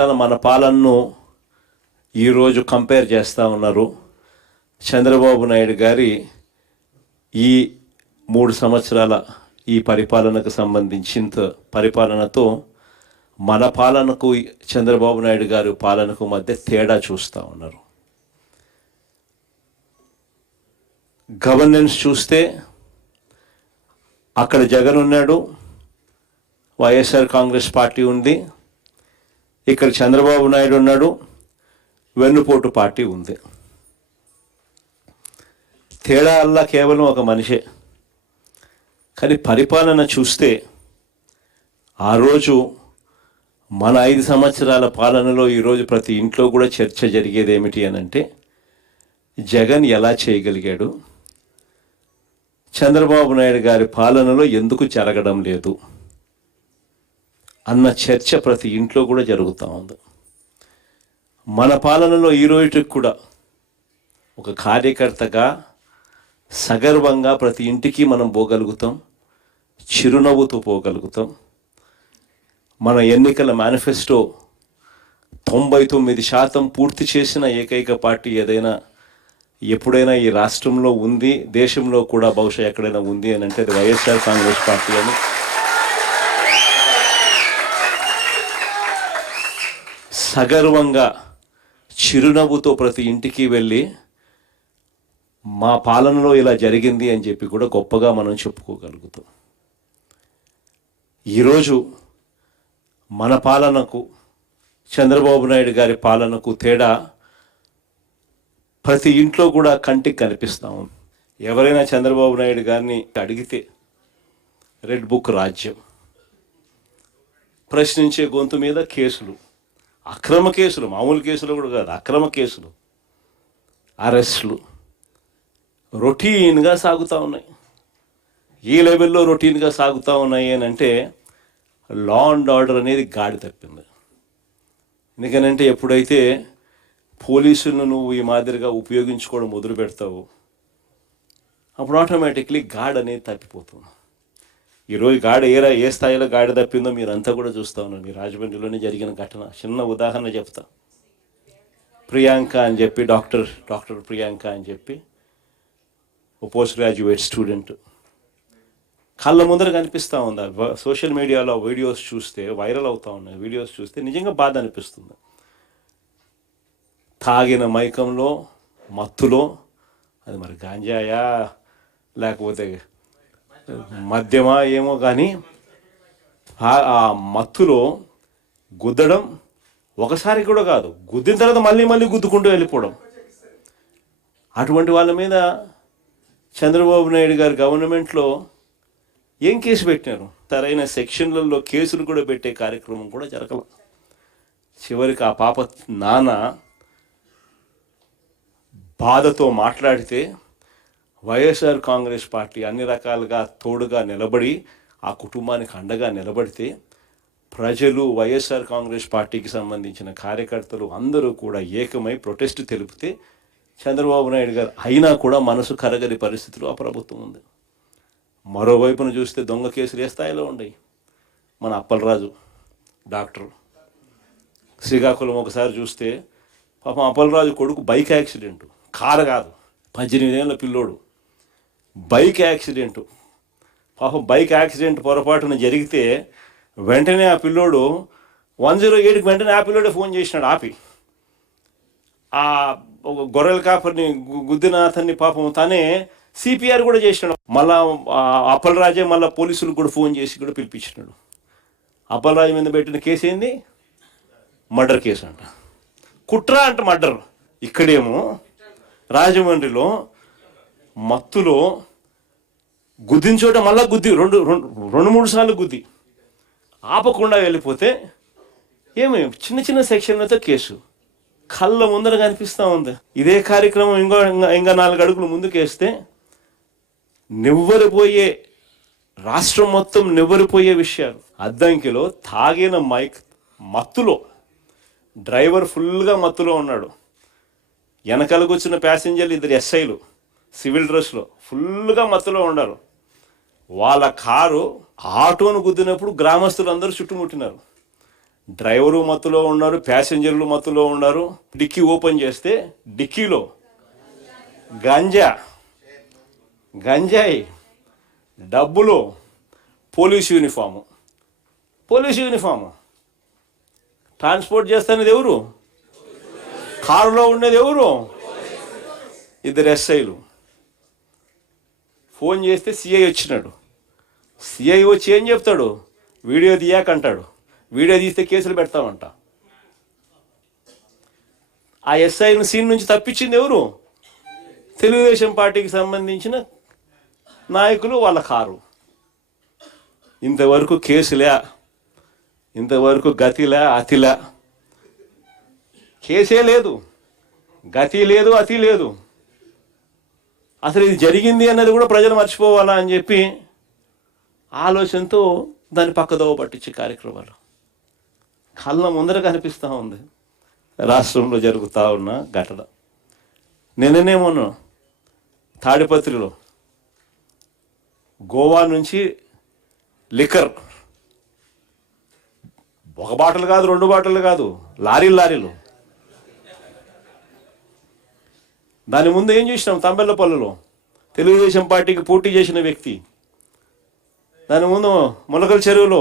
మన పాలనను ఈరోజు కంపేర్ చేస్తూ ఉన్నారు. చంద్రబాబు నాయుడు గారి ఈ 3 సంవత్సరాల ఈ పరిపాలనకు సంబంధించిన పరిపాలనతో మన పాలనకు చంద్రబాబు నాయుడు గారి పాలనకు మధ్య తేడా చూస్తూ ఉన్నారు. గవర్నెన్స్ చూస్తే అక్కడ జగన్ ఉన్నాడు, వైఎస్ఆర్ కాంగ్రెస్ పార్టీ ఉంది. ఇక్కడ చంద్రబాబు నాయుడు ఉన్నాడు, వెన్నుపోటు పార్టీ ఉంది. తేడా అల్లా కేవలం ఒక మనిషే. కానీ పరిపాలన చూస్తే ఆ రోజు మన 5 సంవత్సరాల పాలనలో ఈరోజు ప్రతి ఇంట్లో కూడా చర్చ జరిగేది ఏమిటి అని అంటే, జగన్ ఎలా చేయగలిగాడు, చంద్రబాబు నాయుడు గారి పాలనలో ఎందుకు జరగడం లేదు అన్న చర్చ ప్రతి ఇంట్లో కూడా జరుగుతూ ఉంది. మన పాలనలో ఈ రోజుకి కూడా ఒక కార్యకర్తగా సగర్వంగా ప్రతి ఇంటికి మనం పోగలుగుతాం, చిరునవ్వుతో పోగలుగుతాం. మన ఎన్నికల మేనిఫెస్టో 99% పూర్తి చేసిన ఏకైక పార్టీ ఏదైనా ఎప్పుడైనా ఈ రాష్ట్రంలో ఉంది, దేశంలో కూడా బహుశా ఎక్కడైనా ఉంది అని అంటే అది వైఎస్ఆర్ కాంగ్రెస్ పార్టీ అని సగర్వంగా చిరునవ్వుతో ప్రతి ఇంటికి వెళ్ళి మా పాలనలో ఇలా జరిగింది అని చెప్పి కూడా గొప్పగా మనం చెప్పుకోగలుగుతాం. ఈరోజు మన పాలనకు చంద్రబాబు నాయుడు గారి పాలనకు తేడా ప్రతి ఇంట్లో కూడా కంటికి కనిపిస్తాము. ఎవరైనా చంద్రబాబు నాయుడు గారిని అడిగితే రెడ్ బుక్ రాజ్యం, ప్రశ్నించే గొంతు మీద కేసులు, అక్రమ కేసులు, మామూలు కేసులు కూడా కాదు, అక్రమ కేసులు, అరెస్టులు రొటీన్గా సాగుతూ ఉన్నాయి. ఈ లెవెల్లో రొటీన్గా సాగుతూ ఉన్నాయి అని అంటే లా అండ్ ఆర్డర్ అనేది గాడి తప్పింది. ఎందుకనంటే ఎప్పుడైతే పోలీసులను నువ్వు ఈ మాదిరిగా ఉపయోగించుకోవడం మొదలు పెడతావు, అప్పుడు ఆటోమేటిక్లీ గాడ్ అనేది తప్పిపోతుంది. ఈరోజు గాడి ఏ స్థాయిలో గాడి తప్పిందో మీరంతా కూడా చూస్తూ ఉన్నారు. మీ రాజమండ్రిలోనే జరిగిన ఘటన చిన్న ఉదాహరణ చెప్తా. ప్రియాంక అని చెప్పి డాక్టర్ ప్రియాంక అని చెప్పి ఓ పోస్ట్ గ్రాడ్యుయేట్ స్టూడెంట్ కళ్ళ ముందర కనిపిస్తూ ఉంది. సోషల్ మీడియాలో వీడియోస్ చూస్తే, వైరల్ అవుతూ ఉన్నాయి వీడియోస్ చూస్తే నిజంగా బాధ అనిపిస్తుంది. తాగిన మైకంలో, మత్తులో, అది మరి గాంజాయా లేకపోతే మద్యమా ఏమో కానీ ఆ మత్తులో గుద్దడం ఒకసారి కూడా కాదు, గుద్దిన తర్వాత మళ్ళీ గుద్దుకుంటూ వెళ్ళిపోవడం. అటువంటి వాళ్ళ మీద చంద్రబాబు నాయుడు గారి గవర్నమెంట్లో ఏం కేసు పెట్టినారు? సరైన సెక్షన్లలో కేసులు కూడా పెట్టే కార్యక్రమం కూడా జరగల. చివరికి ఆ పాప నాన్న బాధతో మాట్లాడితే వైఎస్ఆర్ కాంగ్రెస్ పార్టీ అన్ని రకాలుగా తోడుగా నిలబడి ఆ కుటుంబానికి అండగా నిలబడితే ప్రజలు, వైఎస్ఆర్ కాంగ్రెస్ పార్టీకి సంబంధించిన కార్యకర్తలు అందరూ కూడా ఏకమై ప్రొటెస్ట్ తెలిపితే చంద్రబాబు నాయుడు గారు అయినా కూడా మనసు కరగని పరిస్థితిలో ఆ ప్రభుత్వం ఉంది. మరోవైపున చూస్తే దొంగ కేసులు ఏ స్థాయిలో ఉన్నాయి. మన అప్పలరాజు డాక్టర్ శ్రీకాకుళం ఒకసారి చూస్తే పాపం అప్పలరాజు కొడుకు బైక్ యాక్సిడెంట్, కారు కాదు, 18 ఏళ్ళ పిల్లోడు బైక్ యాక్సిడెంటు. పాపం బైక్ యాక్సిడెంట్ పొరపాటున జరిగితే వెంటనే ఆ పిల్లోడు 108కి వెంటనే ఆ పిల్లోడే ఫోన్ చేసినాడు. ఆపి ఆ గొర్రెల కాపర్ని గుద్దిన అతన్ని పాపం తనే సిపిఆర్ కూడా చేసినాడు. మళ్ళా అప్పలరాజే మళ్ళీ పోలీసులకు కూడా ఫోన్ చేసి కూడా పిలిపించినాడు. అప్పలరాజు మీద పెట్టిన కేసు ఏంది? మర్డర్ కేసు అంట, కుట్ర అంట మర్డర్. ఇక్కడేమో రాజమండ్రిలో మత్తులో గుద్దిన చోట మళ్ళా గుద్ది రెండు మూడు సార్లు గుద్ది ఆపకుండా వెళ్ళిపోతే ఏమి చిన్న సెక్షన్లతో కేసు కళ్ళ ముందర కనిపిస్తూ ఉంది. ఇదే కార్యక్రమం ఇంకా 4 అడుగులు ముందుకేస్తే నివ్వరిపోయే, రాష్ట్రం మొత్తం నివ్వరిపోయే విషయాలు. అద్దంకిలో తాగిన మత్తులో డ్రైవర్ ఫుల్గా మత్తులో ఉన్నాడు, వెనకాలకు వచ్చిన ప్యాసింజర్లు 2 ఎస్ఐలు సివిల్ డ్రెస్లో ఫుల్గా మత్తులో ఉన్నారు. వాళ్ళ కారు ఆటోను గుద్దినప్పుడు గ్రామస్తులు అందరూ చుట్టుముట్టినారు. డ్రైవరు మత్తులో ఉన్నారు, ప్యాసింజర్లు మత్తులో ఉన్నారు. డిక్కీ ఓపెన్ చేస్తే డిక్కీలో గంజాయి, డబ్బులు, పోలీసు యూనిఫాము. ట్రాన్స్పోర్ట్ చేస్తున్నది ఎవరు? కారులో ఉండేది ఎవరు? 2 ఎస్ఐలు. ఫోన్ చేస్తే సిఐ వచ్చినాడు. సిఐ వచ్చి ఏం చెప్తాడు? వీడియో తీయాకంటాడు. వీడియో తీస్తే కేసులు పెడతామంట. ఆ ఎస్ఐను సీన్ నుంచి తప్పించింది ఎవరు? తెలుగుదేశం పార్టీకి సంబంధించిన నాయకులు, వాళ్ళ కారు. ఇంతవరకు కేసులే, ఇంతవరకు గతిలే, అతిలే. కేసే లేదు, గతి లేదు, అతి లేదు. అసలు ఇది జరిగింది అన్నది కూడా ప్రజలు మర్చిపోవాలా అని చెప్పి ఆలోచనతో దాన్ని పక్కదోవ పట్టించే కార్యక్రమాలు కళ్ళ ముందర కనిపిస్తూ ఉంది. రాష్ట్రంలో జరుగుతూ ఉన్న ఘటన. నిన్ననేమోను తాడిపత్రిలో గోవా నుంచి లిక్కర్, 1 బాటలు కాదు, 2 బాటలు కాదు, లారీలు. దాని ముందు ఏం చేసినాం? తంబెల్లపల్లిలో తెలుగుదేశం పార్టీకి పోటీ చేసిన వ్యక్తి. దాని ముందు ములకల చెరువులో